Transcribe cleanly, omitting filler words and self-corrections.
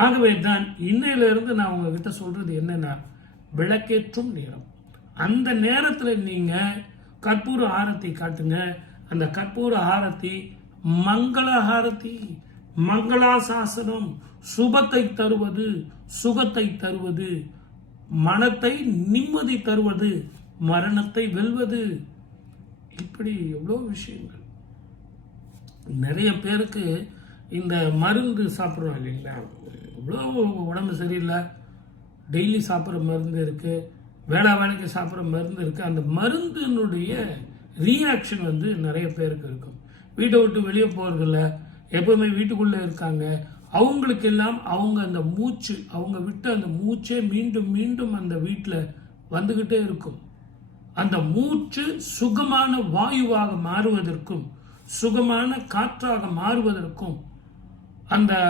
ஆகவே தான் இன்னையிலிருந்து நான் உங்ககிட்ட சொல்றது என்னன்னா, விளக்கேற்றும் நேரம். அந்த நேரத்தில் நீங்க கற்பூர ஆரத்தி காட்டுங்க. அந்த கற்பூர ஆரத்தி மங்கள ஆரத்தி, மங்களாசாசனம், சுபத்தை தருவது, சுகத்தை தருவது, மனத்தை நிம்மதி தருவது, மரணத்தை வெல்வது, இப்படி எவ்வளோ விஷயங்கள். நிறைய பேருக்கு இந்த மருந்து சாப்பிட்றோம் இல்லைங்களா, எவ்வளோ உடம்பு சரியில்லை, டெய்லி சாப்பிட்ற மருந்து இருக்கு, வேலைக்கு சாப்பிட்ற மருந்து இருக்கு. அந்த மருந்தினுடைய ரியாக்ஷன் நிறைய பேருக்கு இருக்கும். வீட்டை விட்டு வெளியே போறதில்ல, எப்பவுமே வீட்டுக்குள்ளே இருக்காங்க. அவங்களுக்கு எல்லாம் அவங்க அந்த மூச்சு, அவங்க விட்டு அந்த மூச்சே மீண்டும் மீண்டும் அந்த வீட்டில் வந்துகிட்டே இருக்கும். அந்த மூச்சு சுகமான வாயுவாக மாறுவதற்கும், சுகமான காற்றாக மாறுவதற்கும் அந்த